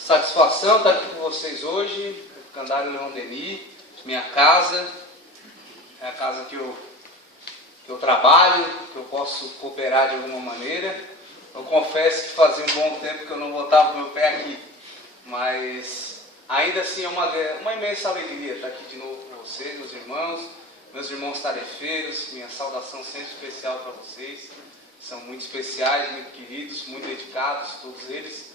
Satisfação estar aqui com vocês hoje, Candário Leão Denis, minha casa, é a casa que eu trabalho, que eu posso cooperar de alguma maneira. Eu confesso que fazia um bom tempo que eu não botava o meu pé aqui, mas ainda assim é uma imensa alegria estar aqui de novo com vocês, meus irmãos tarefeiros. Minha saudação sempre especial para vocês. São muito especiais, muito queridos, muito dedicados, todos eles.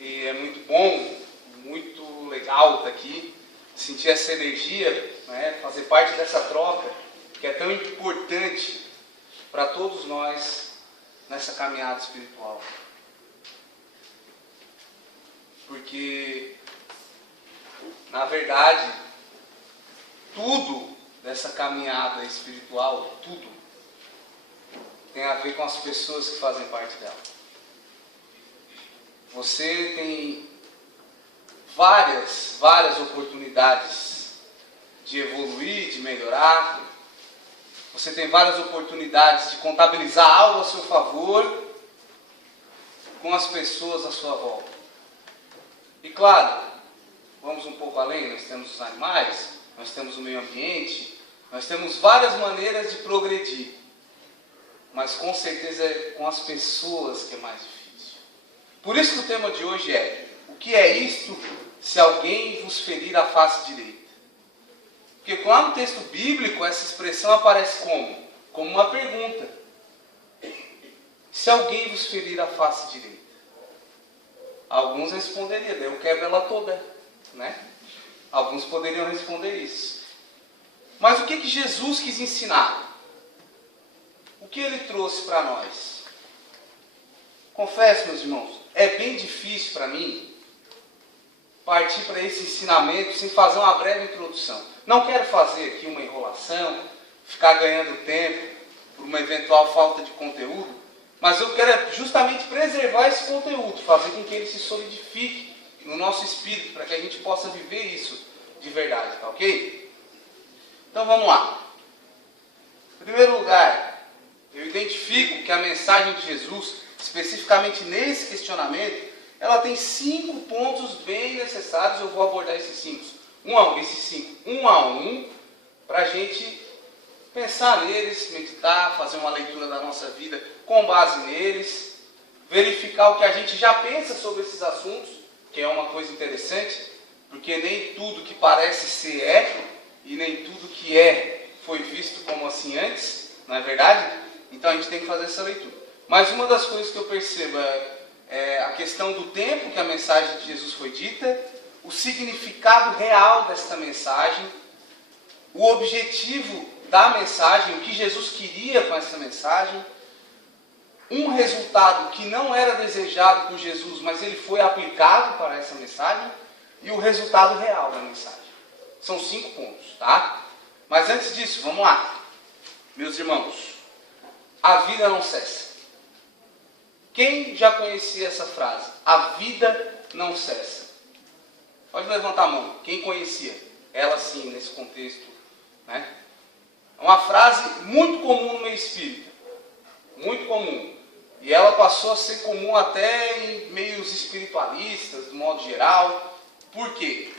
E é muito bom, muito legal estar aqui, sentir essa energia, né, fazer parte dessa troca, que é tão importante para todos nós nessa caminhada espiritual. Porque, na verdade, tudo dessa caminhada espiritual, tudo, tem a ver com as pessoas que fazem parte dela. Você tem várias oportunidades de evoluir, de melhorar. Você tem várias oportunidades de contabilizar algo a seu favor com as pessoas à sua volta. E claro, vamos um pouco além, nós temos os animais, nós temos o meio ambiente, nós temos várias maneiras de progredir. Mas com certeza é com as pessoas que é mais difícil. Por isso que o tema de hoje é: o que é isto se alguém vos ferir a face direita? Porque lá no texto bíblico essa expressão aparece como? Como uma pergunta. Se alguém vos ferir a face direita? Alguns responderiam: eu quebro ela toda, né? Alguns poderiam responder isso. Mas o que Jesus quis ensinar? O que ele trouxe para nós? Confesso, meus irmãos, é bem difícil para mim partir para esse ensinamento sem fazer uma breve introdução. Não quero fazer aqui uma enrolação, ficar ganhando tempo por uma eventual falta de conteúdo, mas eu quero justamente preservar esse conteúdo, fazer com que ele se solidifique no nosso espírito, para que a gente possa viver isso de verdade, tá ok? Então vamos lá. Em primeiro lugar, eu identifico que a mensagem de Jesus, especificamente nesse questionamento, ela tem 5 pontos bem necessários. Eu vou abordar esses 5 um a um, para a gente pensar neles, meditar, fazer uma leitura da nossa vida com base neles, verificar o que a gente já pensa sobre esses assuntos, que é uma coisa interessante, porque nem tudo que parece ser é, e nem tudo que é foi visto como assim antes, não é verdade? Então a gente tem que fazer essa leitura. Mas uma das coisas que eu percebo é a questão do tempo que a mensagem de Jesus foi dita, o significado real desta mensagem, o objetivo da mensagem, o que Jesus queria com essa mensagem, um resultado que não era desejado por Jesus, mas ele foi aplicado para essa mensagem, e o resultado real da mensagem. São 5 pontos, tá? Mas antes disso, vamos lá. Meus irmãos, a vida não cessa. Quem já conhecia essa frase? A vida não cessa. Pode levantar a mão. Quem conhecia? Ela sim, nesse contexto, né? É uma frase muito comum no meio espírita. Muito comum. E ela passou a ser comum até em meios espiritualistas, de modo geral. Por quê?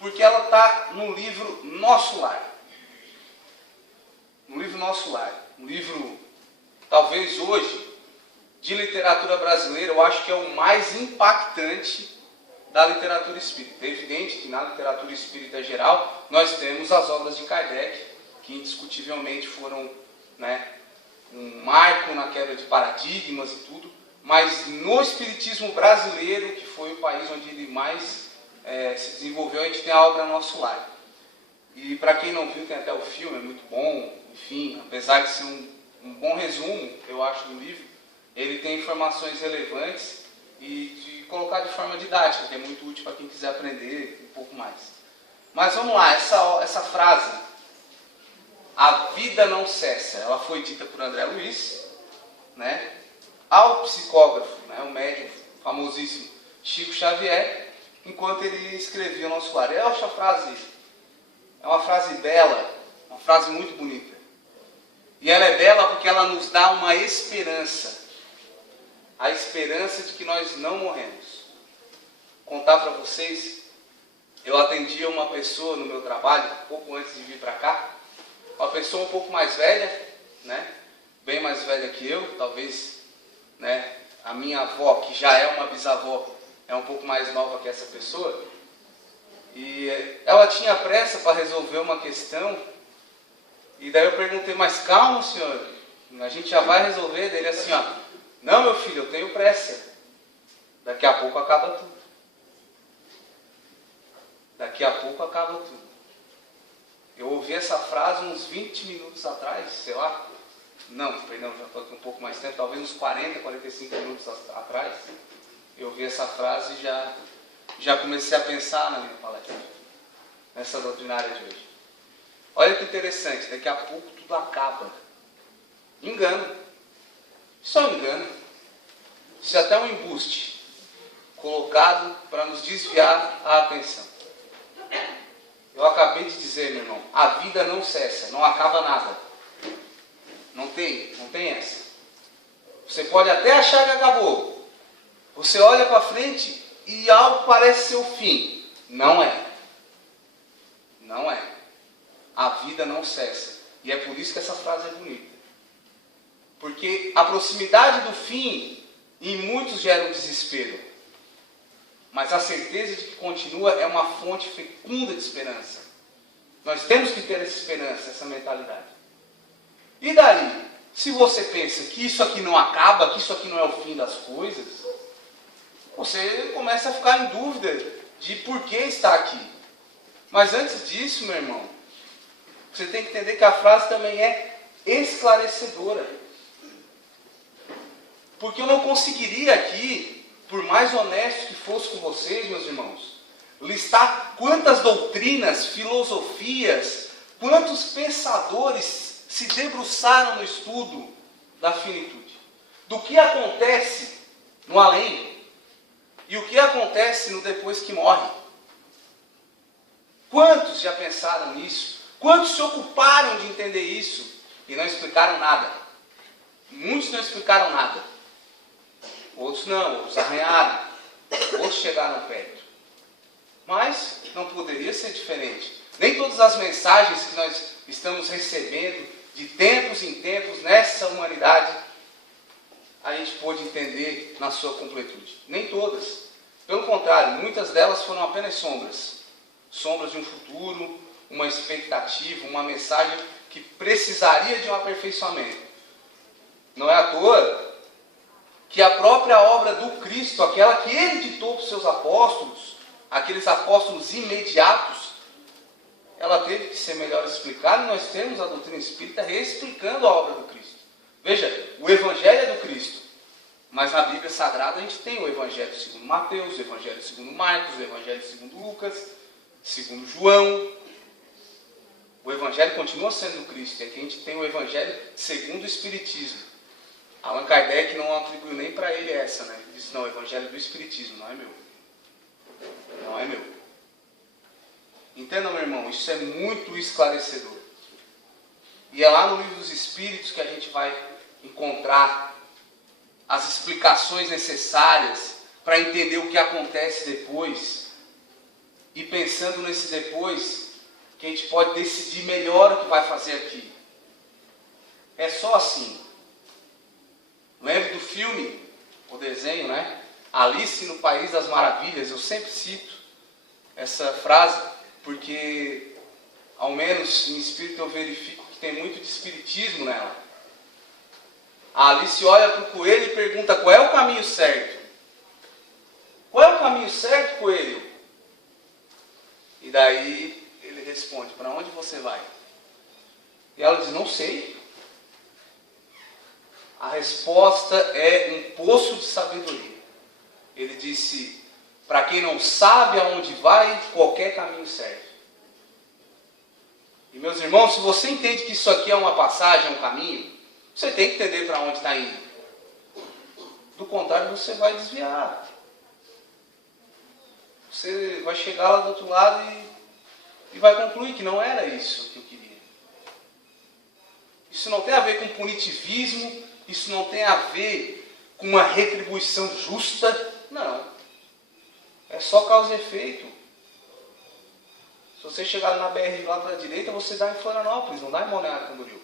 Porque ela está no livro Nosso Lar. No livro Nosso Lar. Um livro, talvez hoje, de literatura brasileira, eu acho que é o mais impactante da literatura espírita. É evidente que na literatura espírita geral, nós temos as obras de Kardec, que indiscutivelmente foram, né, um marco na quebra de paradigmas e tudo, mas no espiritismo brasileiro, que foi o país onde ele mais se desenvolveu, a gente tem a obra Nosso Lar. E para quem não viu, tem até o filme, é muito bom, enfim, apesar de ser um bom resumo, eu acho, do livro, ele tem informações relevantes e de colocar de forma didática, que é muito útil para quem quiser aprender um pouco mais. Mas vamos lá, essa frase, a vida não cessa, ela foi dita por André Luiz, né, ao psicógrafo, né, o médium famosíssimo Chico Xavier, enquanto ele escrevia o Nosso Lar. Eu acho a frase, é uma frase bela, uma frase muito bonita. E ela é bela porque ela nos dá uma esperança. A esperança de que nós não morremos. contar para vocês, eu atendia uma pessoa no meu trabalho, pouco antes de vir para cá, uma pessoa um pouco mais velha, né? Bem mais velha que eu, talvez, né? A minha avó, que já é uma bisavó, é um pouco mais nova que essa pessoa, e ela tinha pressa para resolver uma questão, e daí eu perguntei, mas calma, senhor, a gente já vai resolver. Dele assim, ó, não, meu filho, eu tenho pressa, daqui a pouco acaba tudo. Daqui a pouco acaba tudo. Eu ouvi essa frase uns 20 minutos atrás, sei lá, não, perdão, já estou aqui um pouco mais tempo, talvez uns 40, 45 minutos atrás, eu ouvi essa frase e já comecei a pensar na minha palestra, nessa doutrinária de hoje. Olha que interessante, daqui a pouco tudo acaba. Engano. Só engano. Isso é até um embuste colocado para nos desviar a atenção. Eu acabei de dizer, meu irmão, a vida não cessa, não acaba nada. Não tem essa. Você pode até achar que acabou. Você olha para frente e algo parece ser o fim. Não é. Não é. A vida não cessa. E é por isso que essa frase é bonita. Porque a proximidade do fim em muitos gera um desespero. Mas a certeza de que continua é uma fonte fecunda de esperança. Nós temos que ter essa esperança, essa mentalidade. E daí, se você pensa que isso aqui não acaba, que isso aqui não é o fim das coisas, você começa a ficar em dúvida de por que está aqui. Mas antes disso, meu irmão, você tem que entender que a frase também é esclarecedora. Porque eu não conseguiria aqui, por mais honesto que fosse com vocês, meus irmãos, listar quantas doutrinas, filosofias, quantos pensadores se debruçaram no estudo da finitude. Do que acontece no além e o que acontece no depois que morre. Quantos já pensaram nisso? Quantos se ocuparam de entender isso e não explicaram nada? Muitos não explicaram nada. Outros não, outros arranharam. Outros chegaram perto. Mas não poderia ser diferente. Nem todas as mensagens que nós estamos recebendo de tempos em tempos nessa humanidade a gente pôde entender na sua completude. Nem todas. Pelo contrário, muitas delas foram apenas sombras. Sombras de um futuro, uma expectativa, uma mensagem que precisaria de um aperfeiçoamento. Não é à toa que a própria obra do Cristo, aquela que ele ditou para os seus apóstolos, aqueles apóstolos imediatos, ela teve que ser melhor explicada, e nós temos a doutrina espírita reexplicando a obra do Cristo. Veja, o Evangelho é do Cristo, mas na Bíblia Sagrada a gente tem o Evangelho segundo Mateus, o Evangelho segundo Marcos, o Evangelho segundo Lucas, segundo João. O Evangelho continua sendo do Cristo, e aqui a gente tem o Evangelho segundo o Espiritismo. Allan Kardec não atribuiu nem para ele essa, né? Ele disse, não, o Evangelho do Espiritismo, não é meu. Não é meu. Entendam, meu irmão, isso é muito esclarecedor. E é lá no Livro dos Espíritos que a gente vai encontrar as explicações necessárias para entender o que acontece depois. E pensando nesse depois, que a gente pode decidir melhor o que vai fazer aqui. É só assim. Lembra do filme, o desenho, né? Alice no País das Maravilhas. Eu sempre cito essa frase, porque, ao menos em espírito, eu verifico que tem muito de espiritismo nela. A Alice olha para o coelho e pergunta, qual é o caminho certo? Qual é o caminho certo, coelho? E daí ele responde, para onde você vai? E ela diz, não sei. A resposta é um poço de sabedoria. Ele disse, para quem não sabe aonde vai, qualquer caminho serve. E meus irmãos, se você entende que isso aqui é uma passagem, é um caminho, você tem que entender para onde está indo. Do contrário, você vai desviar. Você vai chegar lá do outro lado e vai concluir que não era isso que eu queria. Isso não tem a ver com punitivismo, isso não tem a ver com uma retribuição justa, não. É É só causa e efeito. Se você chegar na BR lá para a direita, você dá em Florianópolis, não dá em Balneário Camboriú.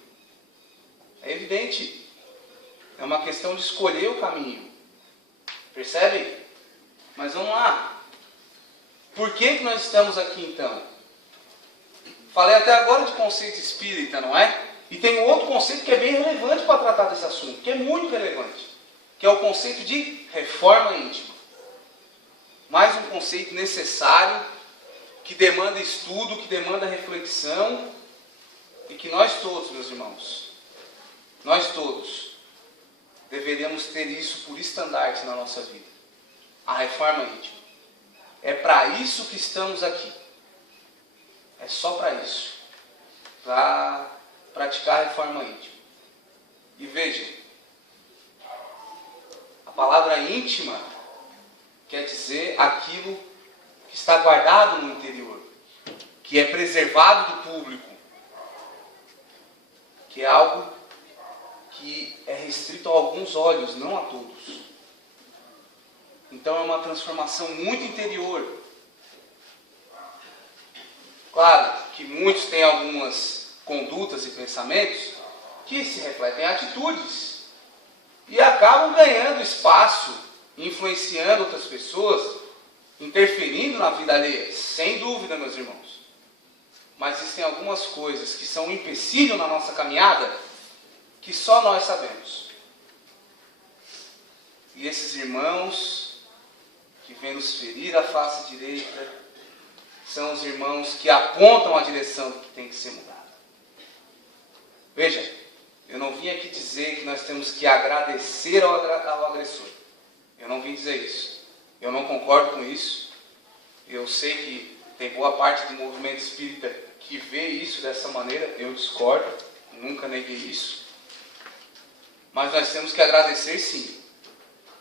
É evidente. É uma questão de escolher o caminho. Percebe? Mas vamos lá. Por que nós estamos aqui então? Falei até agora de conceito espírita, não é? E tem um outro conceito que é bem relevante para tratar desse assunto, que é muito relevante, que é o conceito de reforma íntima. Mais um conceito necessário, que demanda estudo, que demanda reflexão, e que nós todos, meus irmãos, nós todos, deveríamos ter isso por estandarte na nossa vida. A reforma íntima. É para isso que estamos aqui. É só para isso. Para praticar a reforma íntima. E veja, a palavra íntima quer dizer aquilo que está guardado no interior, que é preservado do público, que é algo que é restrito a alguns olhos, não a todos. Então é uma transformação muito interior. Claro que muitos têm algumas condutas e pensamentos que se refletem em atitudes e acabam ganhando espaço, influenciando outras pessoas, interferindo na vida alheia, sem dúvida, meus irmãos. Mas existem algumas coisas que são um empecilho na nossa caminhada que só nós sabemos. E esses irmãos que vêm nos ferir a face direita são os irmãos que apontam a direção do que tem que ser mudado. Veja, eu não vim aqui dizer que nós temos que agradecer ao agressor. Eu não vim dizer isso. Eu não concordo com isso. Eu sei que tem boa parte do movimento espírita que vê isso dessa maneira. Eu discordo, nunca neguei isso. Mas nós temos que agradecer sim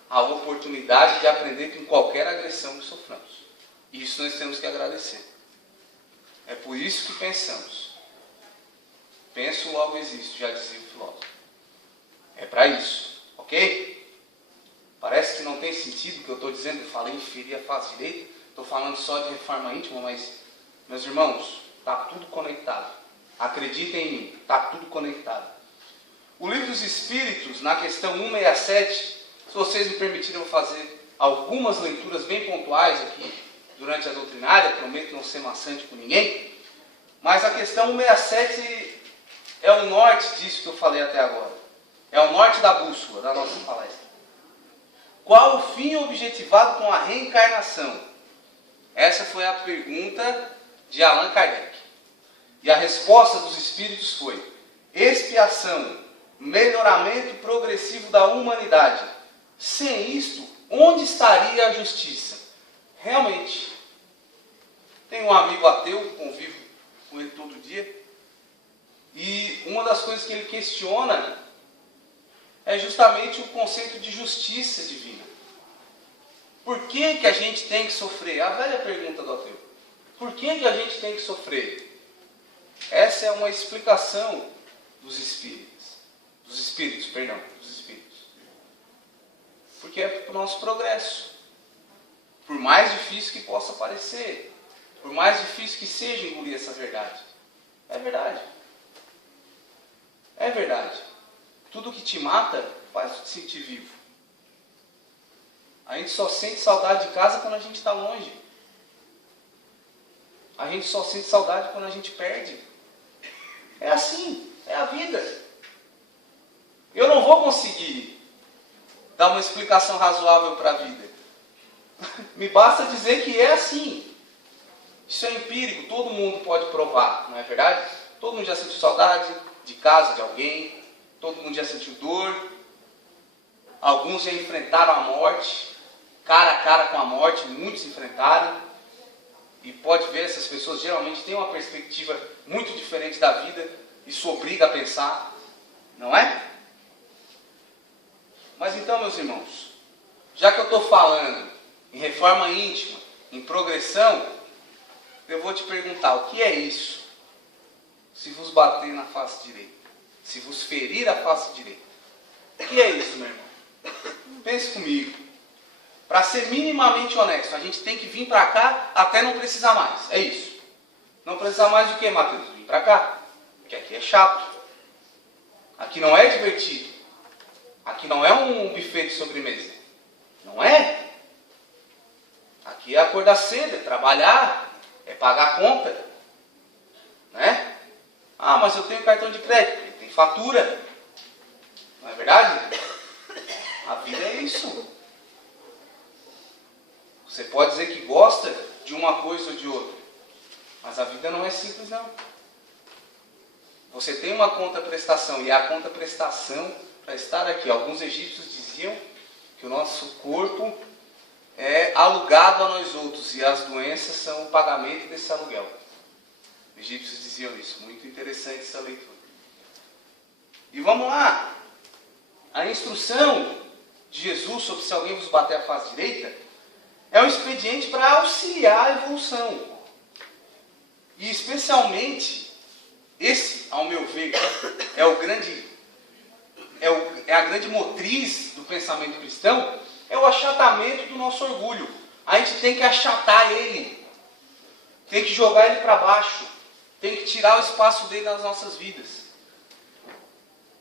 a oportunidade de aprender com qualquer agressão que soframos. Isso nós temos que agradecer. É por isso que pensamos. Penso, logo existo, já dizia o filósofo. É para isso, ok? Parece que não tem sentido o que eu estou dizendo. Eu falei em ferir a face direita. Estou falando só de reforma íntima, mas, meus irmãos, está tudo conectado. Acreditem em mim, está tudo conectado. O Livro dos Espíritos, na questão 167, se vocês me permitirem, eu vou fazer algumas leituras bem pontuais aqui durante a doutrinária, prometo não ser maçante com ninguém, mas a questão 167 é o norte disso que eu falei até agora. É o norte da bússola da nossa palestra. Qual o fim objetivado com a reencarnação? Essa foi a pergunta de Allan Kardec. E a resposta dos Espíritos foi: expiação, melhoramento progressivo da humanidade. Sem isto, onde estaria a justiça? Realmente, tenho um amigo ateu, convivo com ele todo dia, e uma das coisas que ele questiona é justamente o conceito de justiça divina. Por que que a gente tem que sofrer? A velha pergunta do ateu. Por que que a gente tem que sofrer? Essa é uma explicação dos espíritos. Dos espíritos. Porque é para o nosso progresso. Por mais difícil que possa parecer, por mais difícil que seja engolir essa verdade. É verdade. É verdade. Tudo que te mata faz te sentir vivo. A gente só sente saudade de casa quando a gente está longe. A gente só sente saudade quando a gente perde. É assim, é a vida. Eu não vou conseguir dar uma explicação razoável para a vida. Me basta dizer que é assim. Isso é empírico, todo mundo pode provar, não é verdade? Todo mundo já sentiu saudade de casa, de alguém. Todo mundo já sentiu dor. Alguns já enfrentaram a morte, cara a cara com a morte, muitos enfrentaram. E pode ver, essas pessoas geralmente têm uma perspectiva muito diferente da vida. Isso obriga a pensar, não é? Mas então, meus irmãos, já que eu estou falando em reforma íntima, em progressão, eu vou te perguntar, o que é isso? Se vos bater na face direita, se vos ferir a face direita. O que é isso, meu irmão? Pense comigo. para ser minimamente honesto, a gente tem que vir para cá até não precisar mais. É isso. Não precisar mais do que, Matheus? Vir para cá. Porque aqui é chato. Aqui não é divertido. Aqui não é um buffet de sobremesa. Não é. Aqui é acordar cedo, é trabalhar, é pagar a conta. Né? Ah, mas eu tenho cartão de crédito, tem fatura. Não é verdade? A vida é isso. Você pode dizer que gosta de uma coisa ou de outra, mas a vida não é simples, não. Você tem uma conta prestação, e a conta prestação para estar aqui. Alguns egípcios diziam que o nosso corpo é alugado a nós outros, e as doenças são o pagamento desse aluguel. Os egípcios diziam isso. Muito interessante essa leitura. E vamos lá. A instrução de Jesus sobre se alguém vos bater a face direita é um expediente para auxiliar a evolução. E especialmente, esse, ao meu ver, é a grande motriz do pensamento cristão, é o achatamento do nosso orgulho. A gente tem que achatar ele. Tem que jogar ele para baixo. Tem que tirar o espaço dele nas nossas vidas.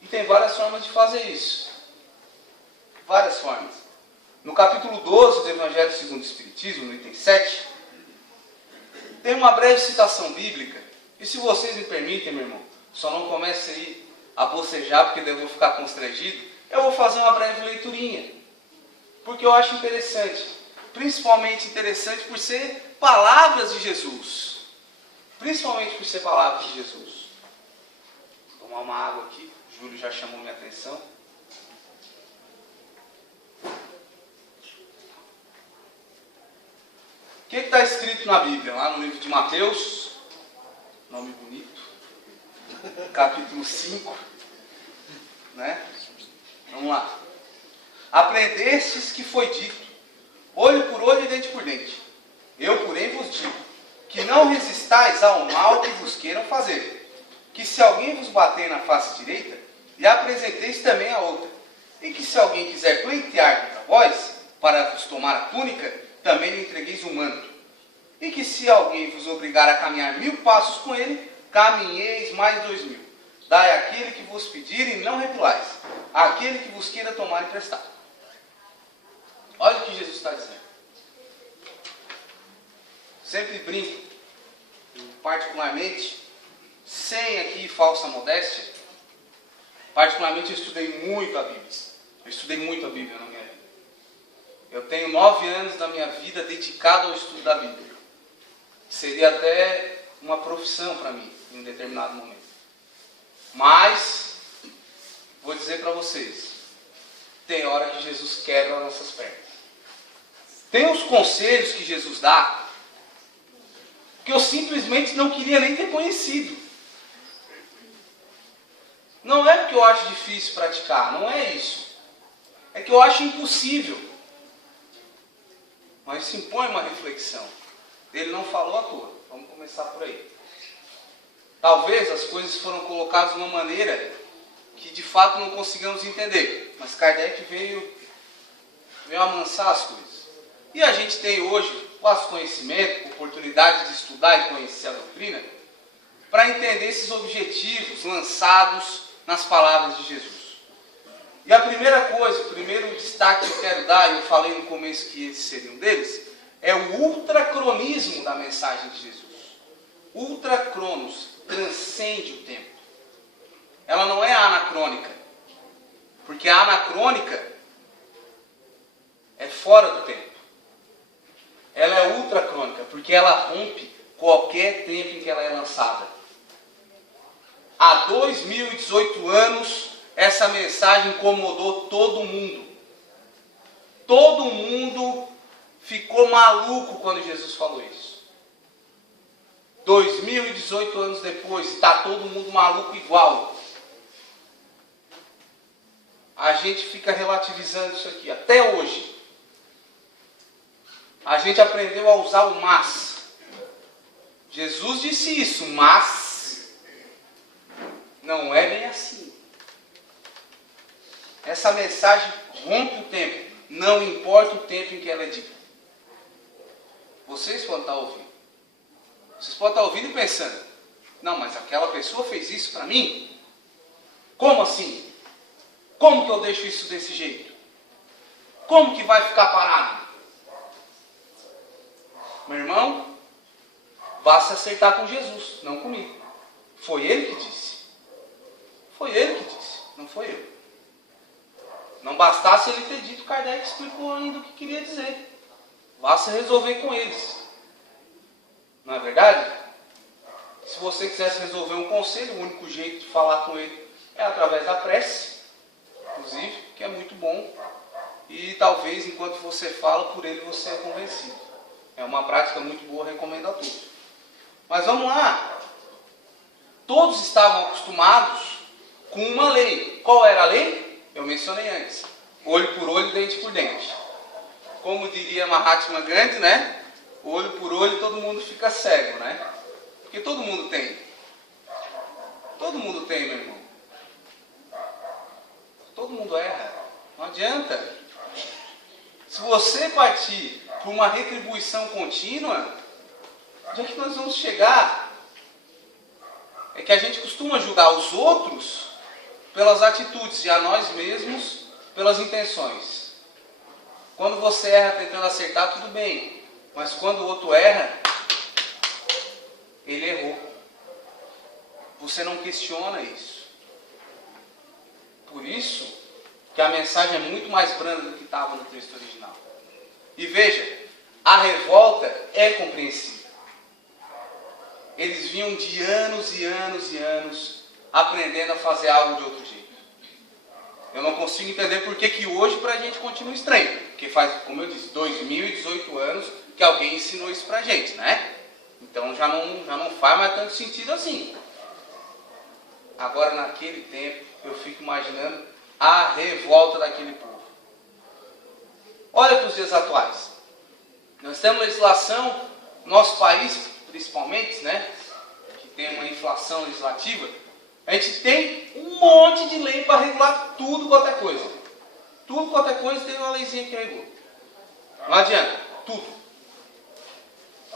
E tem várias formas de fazer isso. Várias formas. No capítulo 12 do Evangelho segundo o Espiritismo, no item 7, tem uma breve citação bíblica. E se vocês me permitem, meu irmão, só não comece aí a bocejar, porque daí eu vou ficar constrangido. Eu vou fazer uma breve leiturinha. Porque eu acho interessante. Principalmente interessante por ser palavras de Jesus. Principalmente por ser palavras de Jesus. Vou tomar uma água aqui. O Júlio já chamou minha atenção. O que está escrito na Bíblia? Lá no livro de Mateus. Nome bonito. Capítulo 5. Né? Vamos lá. Aprendestes que foi dito, olho por olho e dente por dente. Eu, porém, vos digo, que não resistais ao mal que vos queiram fazer. Que se alguém vos bater na face direita, lhe apresenteis também a outra. E que se alguém quiser pleitear contra vós, para vos tomar a túnica, também lhe entregueis o manto. E que se alguém vos obrigar a caminhar 1000 passos com ele, caminheis mais 2000. Dai àquele que vos pedir e não repilais, àquele que vos queira tomar emprestado. Olha o que Jesus está dizendo. Sempre brinco, particularmente, sem aqui falsa modéstia, particularmente eu estudei muito a Bíblia. Eu estudei muito a Bíblia na minha vida. Eu tenho 9 anos da minha vida dedicado ao estudo da Bíblia. Seria até uma profissão para mim, em um determinado momento. Mas, vou dizer para vocês, tem hora que Jesus quebra as nossas pernas. Tem os conselhos que Jesus dá, que eu simplesmente não queria nem ter conhecido. Não é porque eu acho difícil praticar, não é isso. É que eu acho impossível. Mas se impõe uma reflexão. Ele não falou à toa. Vamos começar por aí. Talvez as coisas foram colocadas de uma maneira que de fato não consigamos entender. Mas Kardec veio amansar as coisas. E a gente tem hoje vasto conhecimento, oportunidade de estudar e conhecer a doutrina, para entender esses objetivos lançados nas palavras de Jesus. E a primeira coisa, o primeiro destaque que eu quero dar, e eu falei no começo que esse seria um deles, é o ultracronismo da mensagem de Jesus. Ultracronos, transcende o tempo. Ela não é anacrônica, porque a anacrônica é fora do tempo. Ela é ultracrônica, porque ela rompe qualquer tempo em que ela é lançada. Há 2018 anos, essa mensagem incomodou todo mundo. Todo mundo ficou maluco quando Jesus falou isso. 2018 anos depois, está todo mundo maluco igual. A gente fica relativizando isso aqui, até hoje. A gente aprendeu a usar o mas. Jesus disse isso, mas não é bem assim. Essa mensagem rompe o tempo. não importa o tempo em que ela é dita. Vocês podem estar ouvindo. Vocês podem estar ouvindo e pensando, não, mas aquela pessoa fez isso para mim? Como assim? Como que eu deixo isso desse jeito? Como que vai ficar parado? Meu irmão, vá se acertar com Jesus, não comigo. Foi Ele que disse. Foi Ele que disse, não foi eu. Não bastasse ele ter dito, Kardec explicou ainda o que queria dizer. Vá se resolver com eles. Não é verdade? Se você quisesse resolver um conselho, o único jeito de falar com ele é através da prece, inclusive, que é muito bom. E talvez, enquanto você fala, por ele você é convencido. É uma prática muito boa, recomendo a todos. Mas vamos lá. Todos estavam acostumados com uma lei. Qual era a lei? Eu mencionei antes. Olho por olho, dente por dente. Como diria Mahatma Gandhi, né? Olho por olho, todo mundo fica cego, né? Porque todo mundo tem. Todo mundo tem, meu irmão. Todo mundo erra. Não adianta. Se você partir por uma retribuição contínua, onde é que nós vamos chegar? É que a gente costuma julgar os outros pelas atitudes e a nós mesmos pelas intenções. Quando você erra tentando acertar, tudo bem. Mas quando o outro erra, ele errou. Você não questiona isso. Por isso que a mensagem é muito mais branda do que estava no texto original. E veja, a revolta é compreensível. Eles vinham de anos e anos e anos aprendendo a fazer algo de outro jeito. Eu não consigo entender por que hoje para a gente continua estranho. Porque faz, como eu disse, 2018 anos que alguém ensinou isso para a gente, né? Então já não faz mais tanto sentido assim. Agora, naquele tempo, eu fico imaginando a revolta daquele povo. Olha para os dias atuais. Nós temos legislação, nosso país, principalmente, né? Que tem uma inflação legislativa. A gente tem um monte de lei para regular tudo quanto é coisa. Tudo quanto é coisa tem uma leizinha que regula. Não adianta, tudo.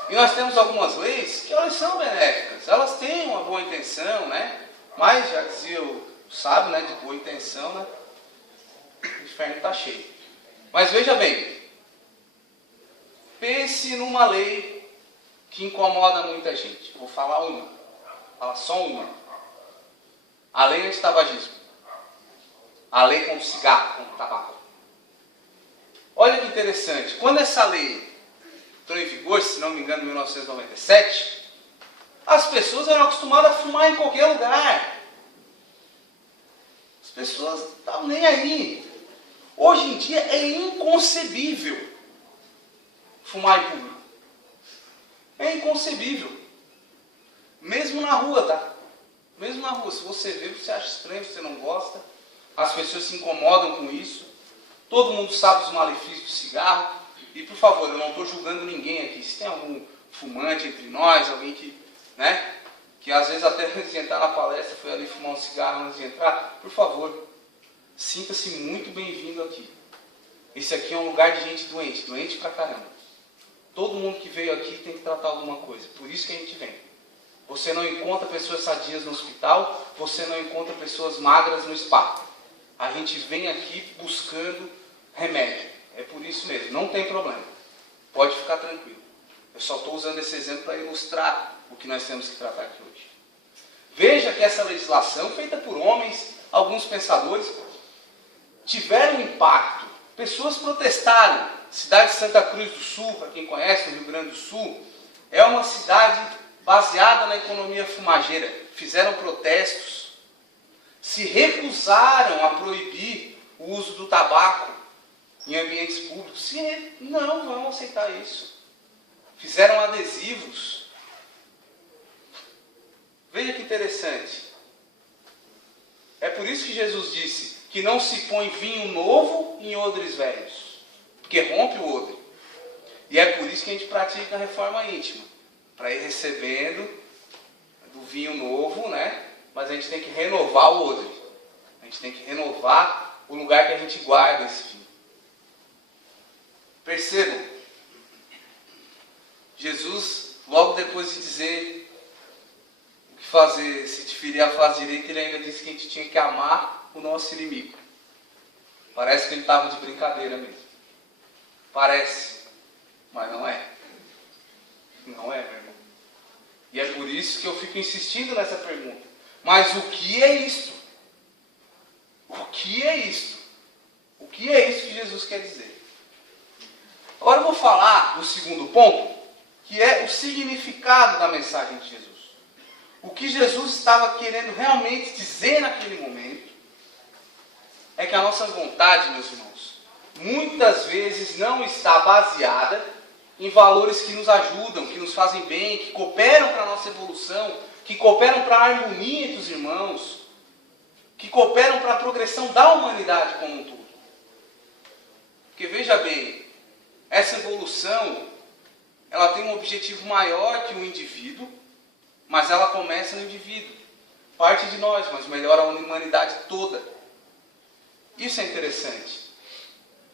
E nós temos algumas leis que elas são benéficas. Elas têm uma boa intenção, né? Mas, já dizia o sábio, né? De boa intenção, né? O inferno está cheio. Mas veja bem. Pense numa lei que incomoda muita gente. Vou falar uma. Vou falar só uma. A lei anti-tabagismo. A lei contra o cigarro, contra o tabaco. Olha que interessante. Quando essa lei entrou em vigor, se não me engano, em 1997, as pessoas eram acostumadas a fumar em qualquer lugar. As pessoas não estavam nem aí. Hoje em dia é inconcebível fumar em público. É inconcebível. Mesmo na rua, tá? Mesmo na rua, se você vê, você acha estranho, você não gosta. As pessoas se incomodam com isso. Todo mundo sabe os malefícios do cigarro. E, por favor, eu não estou julgando ninguém aqui. Se tem algum fumante entre nós, alguém que, né, que às vezes até antes de entrar na palestra foi ali fumar um cigarro antes de entrar, por favor, sinta-se muito bem-vindo aqui. Esse aqui é um lugar de gente doente, doente pra caramba. Todo mundo que veio aqui tem que tratar alguma coisa. Por isso que a gente vem. Você não encontra pessoas sadias no hospital, você não encontra pessoas magras no spa. A gente vem aqui buscando remédio. É por isso mesmo, não tem problema. Pode ficar tranquilo. Eu só estou usando esse exemplo para ilustrar o que nós temos que tratar aqui hoje. Veja que essa legislação, feita por homens, alguns pensadores, tiveram impacto. Pessoas protestaram. Cidade de Santa Cruz do Sul, para quem conhece, no Rio Grande do Sul, é uma cidade baseada na economia fumageira. Fizeram protestos, se recusaram a proibir o uso do tabaco em ambientes públicos. Não vamos aceitar isso. Fizeram adesivos. Veja que interessante. É por isso que Jesus disse que não se põe vinho novo em odres velhos, porque rompe o odre. E é por isso que a gente pratica a reforma íntima, para ir recebendo do vinho novo, né? Mas a gente tem que renovar o odre. A gente tem que renovar o lugar que a gente guarda esse vinho. Percebam, Jesus, logo depois de dizer o que fazer, se te ferir a face direita, ele ainda disse que a gente tinha que amar o nosso inimigo. Parece que ele estava de brincadeira mesmo. Parece, mas não é. Não é, meu irmão. E é por isso que eu fico insistindo nessa pergunta. Mas o que é isto? O que é isto? O que é isso que Jesus quer dizer? Agora eu vou falar do segundo ponto, que é o significado da mensagem de Jesus. O que Jesus estava querendo realmente dizer naquele momento é que a nossa vontade, meus irmãos, muitas vezes não está baseada em valores que nos ajudam, que nos fazem bem, que cooperam para a nossa evolução, que cooperam para a harmonia dos irmãos, que cooperam para a progressão da humanidade como um todo. Porque veja bem, essa evolução, ela tem um objetivo maior que o indivíduo, mas ela começa no indivíduo. Parte de nós, mas melhora a humanidade toda. Isso é interessante.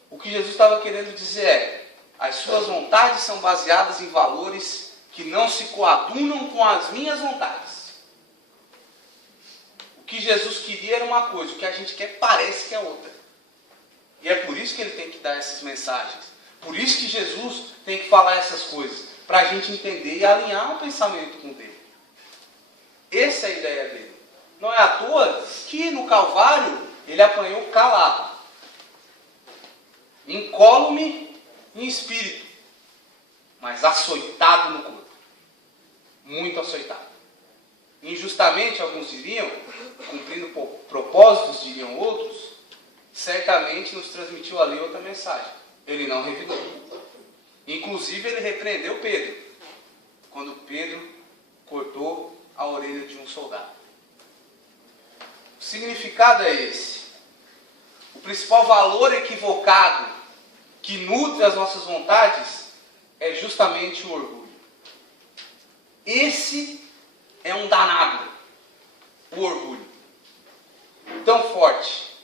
O que Jesus estava querendo dizer é: as suas vontades são baseadas em valores que não se coadunam com as minhas vontades. O que Jesus queria era uma coisa, o que a gente quer parece que é outra. E é por isso que ele tem que dar essas mensagens. Por isso que Jesus tem que falar essas coisas, para a gente entender e alinhar o pensamento com o dele. Essa é a ideia dele. Não é à toa que no Calvário ele apanhou calado, incólume em espírito, mas açoitado no corpo. Muito açoitado. Injustamente, alguns diriam, cumprindo propósitos, diriam outros, certamente nos transmitiu ali outra mensagem. Ele não revidou. Inclusive, ele repreendeu Pedro, quando Pedro cortou a orelha de um soldado. O significado é esse. O principal valor equivocado que nutre as nossas vontades é justamente o orgulho. Esse é um danado, o orgulho. Tão forte.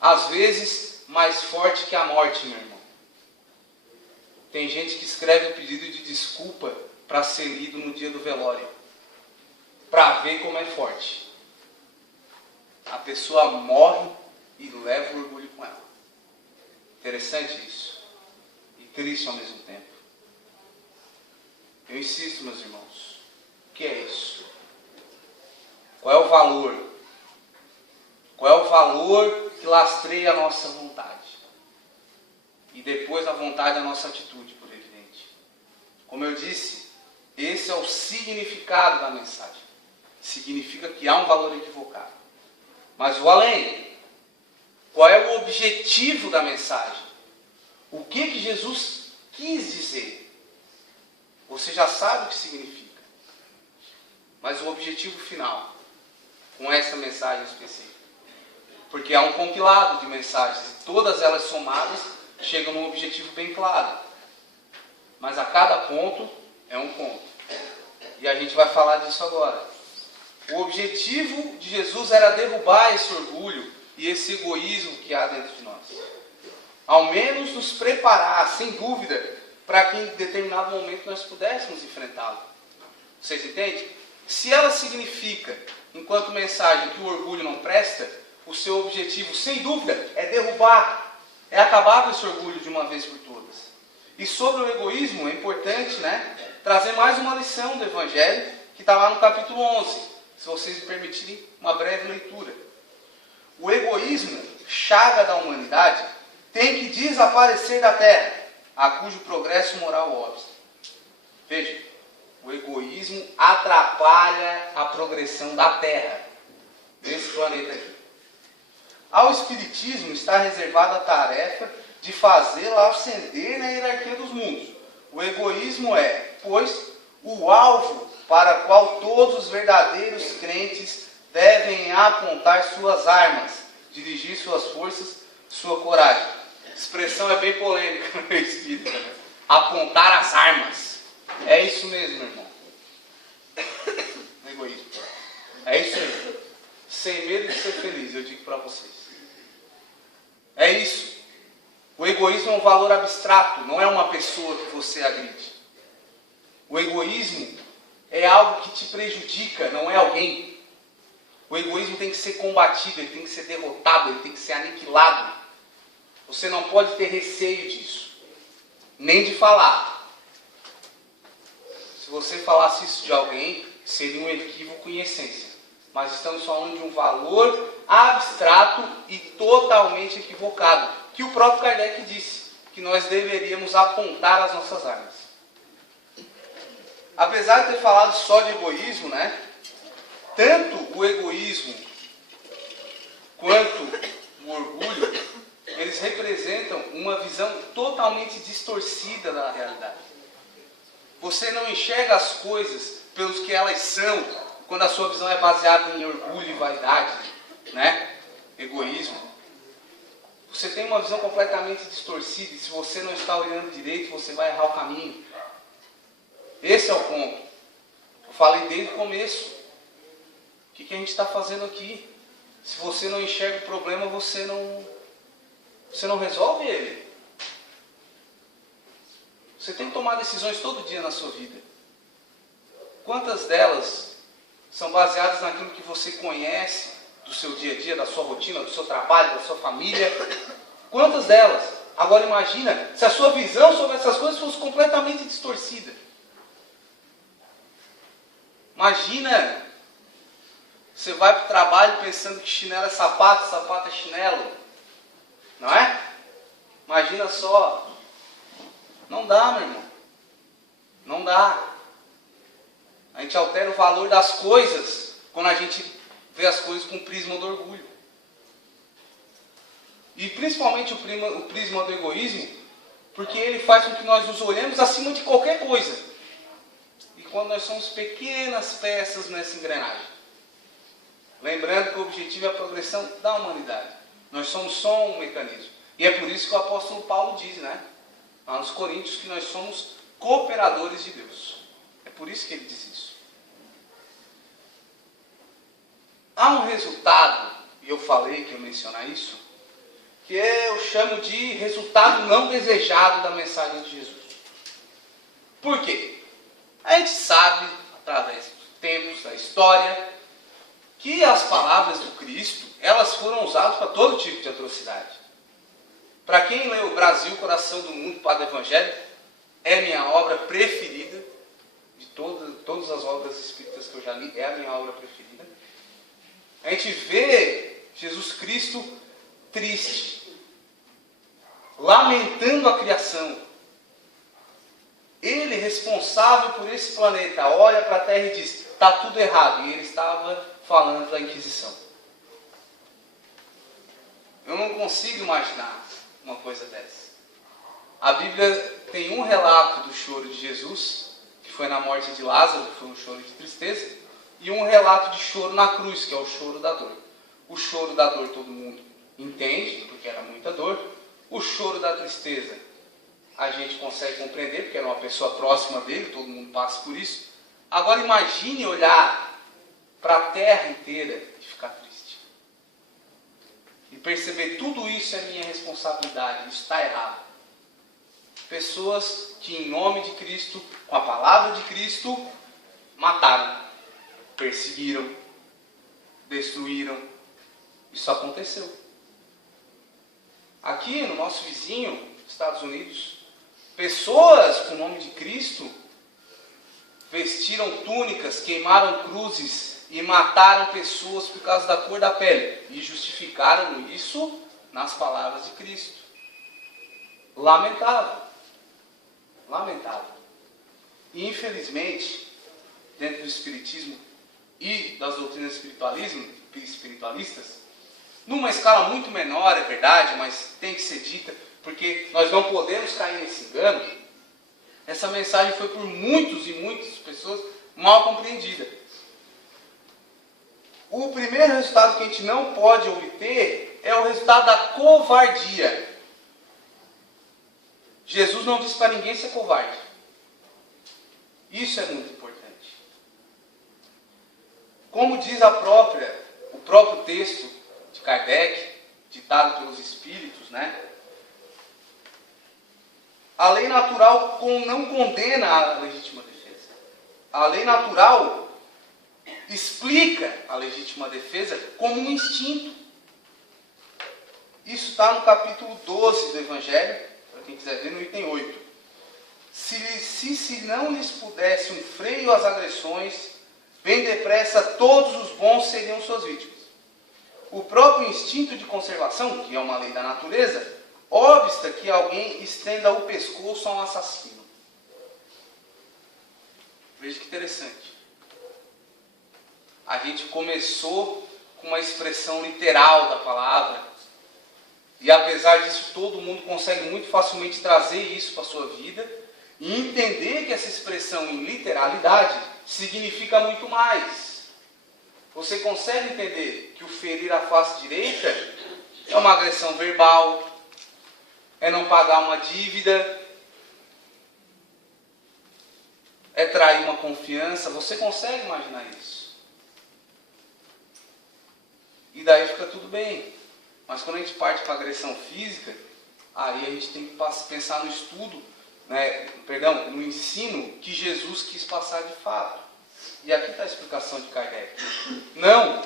Às vezes, mais forte que a morte, meu irmão. Tem gente que escreve o pedido de desculpa para ser lido no dia do velório, para ver como é forte. A pessoa morre e leva o orgulho com ela. Interessante isso. E triste ao mesmo tempo. Eu insisto, meus irmãos. O que é isso? Qual é o valor? Qual é o valor que lastreia a nossa vontade? E depois a vontade, a nossa atitude, por evidente. Como eu disse, esse é o significado da mensagem. Significa que há um valor equivocado. Mas o além, qual é o objetivo da mensagem? O que Jesus quis dizer? Você já sabe o que significa. Mas o objetivo final, com essa mensagem específica. Porque há um compilado de mensagens, e todas elas somadas chegam num objetivo bem claro. Mas a cada ponto é um ponto. E a gente vai falar disso agora. O objetivo de Jesus era derrubar esse orgulho e esse egoísmo que há dentro de nós. Ao menos nos preparar, sem dúvida, para que em determinado momento nós pudéssemos enfrentá-lo. Vocês entendem? Se ela significa, enquanto mensagem, que o orgulho não presta, o seu objetivo, sem dúvida, é derrubar, é acabar com esse orgulho de uma vez por todas. E sobre o egoísmo, é importante, trazer mais uma lição do Evangelho, que está lá no capítulo 11, se vocês me permitirem uma breve leitura. O egoísmo, chaga da humanidade, tem que desaparecer da Terra, a cujo progresso moral obsta. Veja, o egoísmo atrapalha a progressão da Terra, desse planeta aqui. Ao Espiritismo está reservada a tarefa de fazê-la ascender na hierarquia dos mundos. O egoísmo é, pois, o alvo para o qual todos os verdadeiros crentes devem apontar suas armas, dirigir suas forças, sua coragem. A expressão é bem polêmica no meio espírita. Apontar as armas. É isso mesmo, meu irmão. O egoísmo. É isso mesmo. Sem medo de ser feliz, eu digo para vocês. É isso. O egoísmo é um valor abstrato, não é uma pessoa que você agride. O egoísmo é algo que te prejudica, não é alguém. O egoísmo tem que ser combatido, ele tem que ser derrotado, ele tem que ser aniquilado. Você não pode ter receio disso, nem de falar. Se você falasse isso de alguém, seria um equívoco em essência. Mas estamos falando de um valor abstrato e totalmente equivocado, que o próprio Kardec disse, que nós deveríamos apontar as nossas armas. Apesar de ter falado só de egoísmo, né? Tanto o egoísmo quanto o orgulho, eles representam uma visão totalmente distorcida da realidade. Você não enxerga as coisas pelos que elas são, quando a sua visão é baseada em orgulho e vaidade, né? Egoísmo. Você tem uma visão completamente distorcida e se você não está olhando direito, você vai errar o caminho. Esse é o ponto. Eu falei desde o começo. O que a gente está fazendo aqui? Se você não enxerga o problema, você não resolve ele. Você tem que tomar decisões todo dia na sua vida. Quantas delas são baseadas naquilo que você conhece do seu dia a dia, da sua rotina, do seu trabalho, da sua família? Quantas delas? Agora imagina se a sua visão sobre essas coisas fosse completamente distorcida. Imagina, você vai para o trabalho pensando que chinelo é sapato, sapato é chinelo. Não é? Imagina só. Não dá, meu irmão. Não dá. A gente altera o valor das coisas quando a gente vê as coisas com o prisma do orgulho. E principalmente o prisma do egoísmo, porque ele faz com que nós nos olhemos acima de qualquer coisa. E quando nós somos pequenas peças nessa engrenagem. Lembrando que o objetivo é a progressão da humanidade. Nós somos só um mecanismo. E é por isso que o apóstolo Paulo diz, né? Lá nos Coríntios, que nós somos cooperadores de Deus. É por isso que ele diz isso. Há um resultado, e eu falei que eu ia mencionar isso, que eu chamo de resultado não desejado da mensagem de Jesus. Por quê? A gente sabe, através dos tempos, da história, que as palavras do Cristo, elas foram usadas para todo tipo de atrocidade. Para quem leu Brasil, Coração do Mundo, Padre Evangelho, é minha obra preferida, de todas as obras espíritas que eu já li, é a minha obra preferida. A gente vê Jesus Cristo triste, lamentando a criação. Ele, responsável por esse planeta, olha para a Terra e diz, está tudo errado. E ele estava falando da Inquisição. Eu não consigo imaginar uma coisa dessa. A Bíblia tem um relato do choro de Jesus, que foi na morte de Lázaro, que foi um choro de tristeza, e um relato de choro na cruz, que é o choro da dor. O choro da dor todo mundo entende, porque era muita dor. O choro da tristeza a gente consegue compreender, porque era uma pessoa próxima dele, todo mundo passa por isso. Agora imagine olhar para a terra inteira e ficar triste. E perceber, tudo isso é minha responsabilidade, isso está errado. Pessoas que em nome de Cristo, com a palavra de Cristo, mataram, perseguiram, destruíram. Isso aconteceu. Aqui no nosso vizinho, Estados Unidos, pessoas com o nome de Cristo vestiram túnicas, queimaram cruzes e mataram pessoas por causa da cor da pele. E justificaram isso nas palavras de Cristo. Lamentável. Lamentável. E infelizmente, dentro do Espiritismo e das doutrinas espiritualistas, numa escala muito menor, é verdade, mas tem que ser dita, porque nós não podemos cair nesse engano. Essa mensagem foi por muitas e muitas pessoas mal compreendida. O primeiro resultado que a gente não pode obter é o resultado da covardia. Jesus não disse para ninguém ser covarde. Isso é muito importante. Como diz o próprio texto de Kardec, ditado pelos Espíritos, né? A lei natural não condena a legítima defesa. A lei natural explica a legítima defesa como um instinto. Isso está no capítulo 12 do Evangelho, para quem quiser ver, no item 8. Se não lhes pudesse um freio às agressões, bem depressa todos os bons seriam suas vítimas. O próprio instinto de conservação, que é uma lei da natureza, obsta que alguém estenda o pescoço a um assassino. Veja que interessante. A gente começou com uma expressão literal da palavra, e apesar disso todo mundo consegue muito facilmente trazer isso para a sua vida e entender que essa expressão em literalidade significa muito mais. Você consegue entender que o ferir a face direita é uma agressão verbal, é não pagar uma dívida, é trair uma confiança. Você consegue imaginar isso? E daí fica tudo bem. Mas quando a gente parte para a agressão física, aí a gente tem que pensar no estudo, no ensino que Jesus quis passar de fato. E aqui está a explicação de Kardec. Não,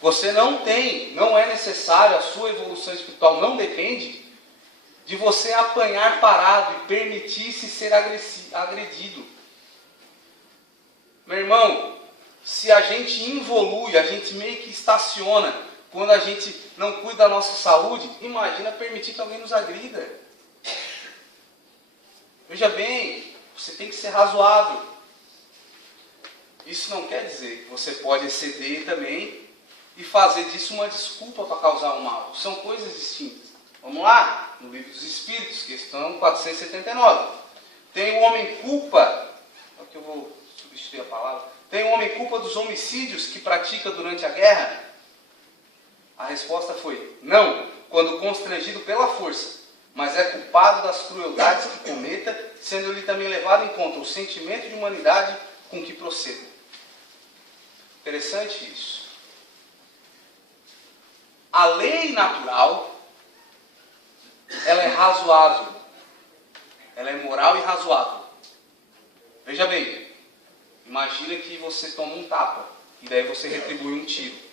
você não é necessário, a sua evolução espiritual não depende de você apanhar parado e permitir-se ser agredido. Meu irmão, se a gente involui, a gente meio que estaciona, quando a gente não cuida da nossa saúde, imagina permitir que alguém nos agrida. Veja bem, você tem que ser razoável. Isso não quer dizer que você pode exceder também e fazer disso uma desculpa para causar um mal. São coisas distintas. Vamos lá, no Livro dos Espíritos, questão 479. Tem o homem culpa, aqui eu vou substituir a palavra, tem o homem culpa dos homicídios que pratica durante a guerra? A resposta foi, não, quando constrangido pela força, mas é culpado das crueldades que cometa, sendo-lhe também levado em conta o sentimento de humanidade com que proceda. Interessante isso. A lei natural, ela é razoável. Ela é moral e razoável. Veja bem, imagina que você toma um tapa e daí você retribui um tiro.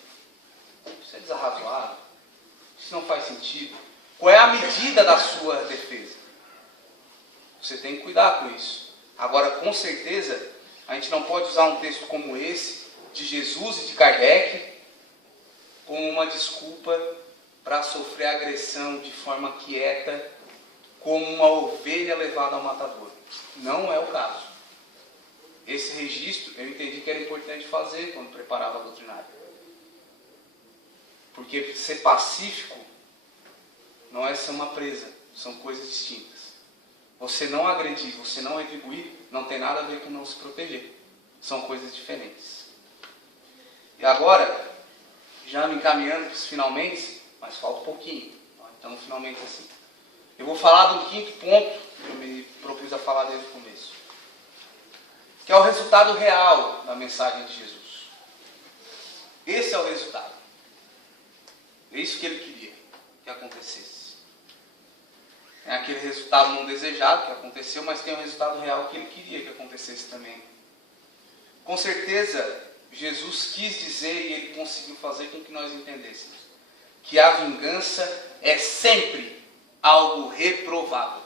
Isso é desarrazoável. Isso não faz sentido. Qual é a medida da sua defesa? Você tem que cuidar com isso. Agora, com certeza, a gente não pode usar um texto como esse, de Jesus e de Kardec, como uma desculpa para sofrer agressão de forma quieta, como uma ovelha levada ao matador. Não é o caso. Esse registro eu entendi que era importante fazer quando preparava a doutrinária. Porque ser pacífico não é ser uma presa, são coisas distintas. Você não agredir, você não retribuir, não tem nada a ver com não se proteger. São coisas diferentes. E agora, já me encaminhando para os finalmente, mas falta um pouquinho. Então, finalmente assim. Eu vou falar do quinto ponto que eu me propus a falar desde o começo. Que é o resultado real da mensagem de Jesus. Esse é o resultado. É isso que ele queria que acontecesse. É aquele resultado não desejado que aconteceu, mas tem o resultado real que ele queria que acontecesse também. Com certeza, Jesus quis dizer e ele conseguiu fazer com que nós entendêssemos que a vingança é sempre algo reprovável.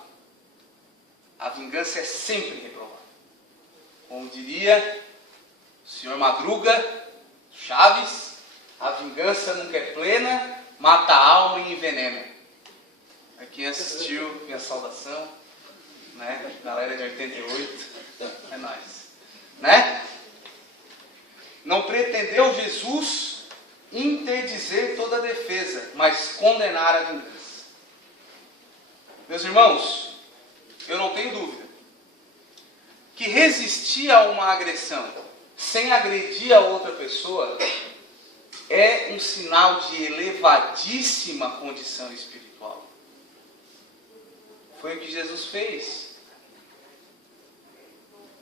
A vingança é sempre reprovável. Como diria o senhor Madruga, Chaves, a vingança nunca é plena, mata a alma e envenena. Quem assistiu, minha saudação, né? Galera de 88, é nóis. Né? Não pretendeu Jesus interdizer toda a defesa, mas condenar a vingança. Meus irmãos, eu não tenho dúvida que resistir a uma agressão sem agredir a outra pessoa é um sinal de elevadíssima condição espiritual. Foi o que Jesus fez.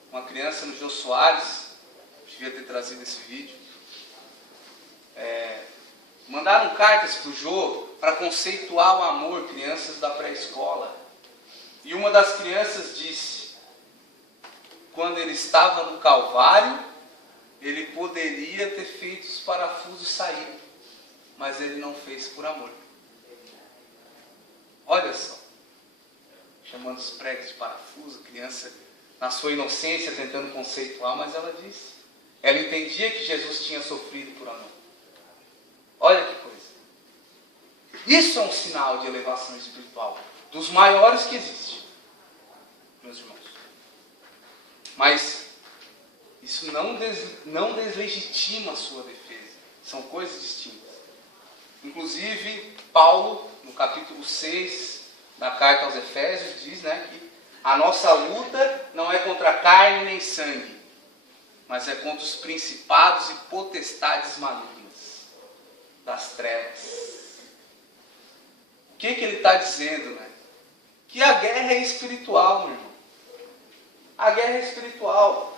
Uma criança no Jô Soares, devia ter trazido esse vídeo. Mandaram cartas para o Jô para conceituar o amor, crianças da pré-escola. E uma das crianças disse, quando ele estava no Calvário, ele poderia ter feito os parafusos saírem, mas ele não fez por amor. Olha só, chamando os pregos de parafuso, criança na sua inocência tentando conceituar, mas ela disse. Ela entendia que Jesus tinha sofrido por amor. Olha que coisa. Isso é um sinal de elevação espiritual, dos maiores que existe, meus irmãos. Mas isso não deslegitima a sua defesa. São coisas distintas. Inclusive, Paulo, no capítulo 6 da carta aos Efésios, diz, que a nossa luta não é contra carne nem sangue, mas é contra os principados e potestades malignas das trevas. O que ele está dizendo? Que a guerra é espiritual, meu irmão. A guerra é espiritual.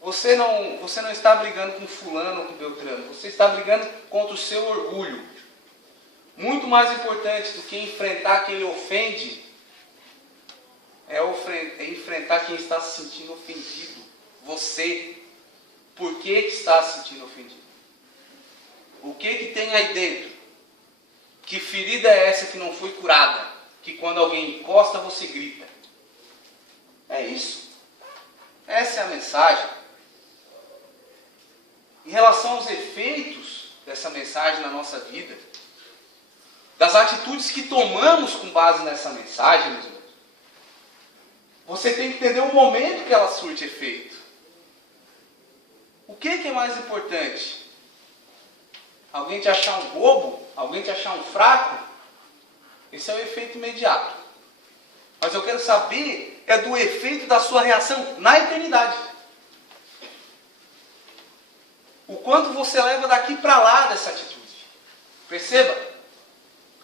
Você não está brigando com fulano ou com Beltrano. Você está brigando contra o seu orgulho. Muito mais importante do que enfrentar quem lhe ofende é enfrentar quem está se sentindo ofendido. Você. Por que está se sentindo ofendido? O que tem aí dentro? Que ferida é essa que não foi curada? Que quando alguém encosta, você grita. É isso. Essa é a mensagem. Em relação aos efeitos dessa mensagem na nossa vida, das atitudes que tomamos com base nessa mensagem, meus irmãos, você tem que entender o momento que ela surte efeito. O que é mais importante? Alguém te achar um bobo? Alguém te achar um fraco? Esse é o efeito imediato. Mas eu quero saber do efeito da sua reação na eternidade. O quanto você leva daqui para lá dessa atitude. Perceba,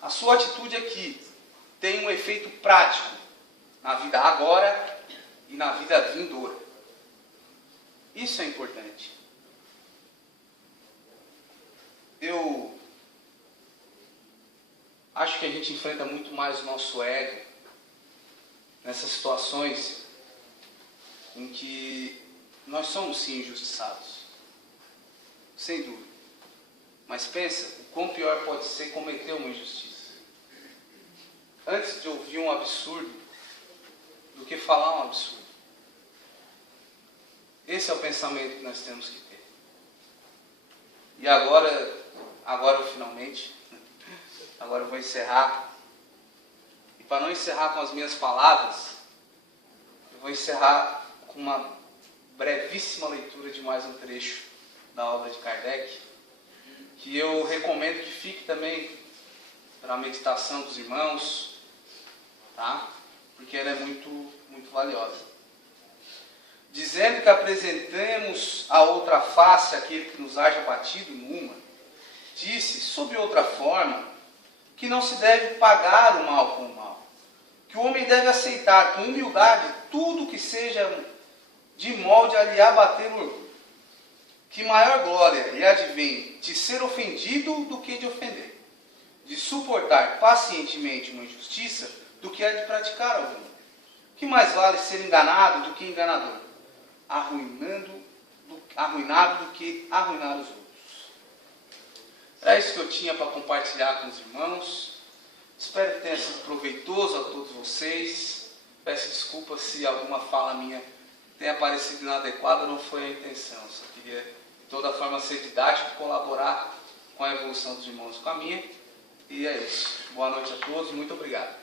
a sua atitude aqui tem um efeito prático na vida agora e na vida vindoura. Isso é importante. Eu acho que a gente enfrenta muito mais o nosso ego nessas situações em que nós somos sim injustiçados. Sem dúvida. Mas pensa, o quão pior pode ser cometer uma injustiça. Antes de ouvir um absurdo, do que falar um absurdo. Esse é o pensamento que nós temos que ter. E agora eu finalmente, agora eu vou encerrar. E para não encerrar com as minhas palavras, eu vou encerrar com uma brevíssima leitura de mais um trecho da obra de Kardec, que eu recomendo que fique também para a meditação dos irmãos, tá? Porque ela é muito, muito valiosa. Dizendo que apresentemos a outra face àquele que nos haja batido numa, disse, sob outra forma, que não se deve pagar o mal com o mal, que o homem deve aceitar com humildade tudo que seja de molde a lhe abater o orgulho. Que maior glória lhe advém de ser ofendido do que de ofender, de suportar pacientemente uma injustiça do que a de praticar alguma. Que mais vale ser enganado do que enganador, arruinado do que arruinar os outros. Era isso que eu tinha para compartilhar com os irmãos. Espero que tenha sido proveitoso a todos vocês. Peço desculpas se alguma fala minha tenha parecido inadequada, não foi a intenção. Só queria, de toda forma, ser didático e colaborar com a evolução dos irmãos com a minha. E é isso. Boa noite a todos. Muito obrigado.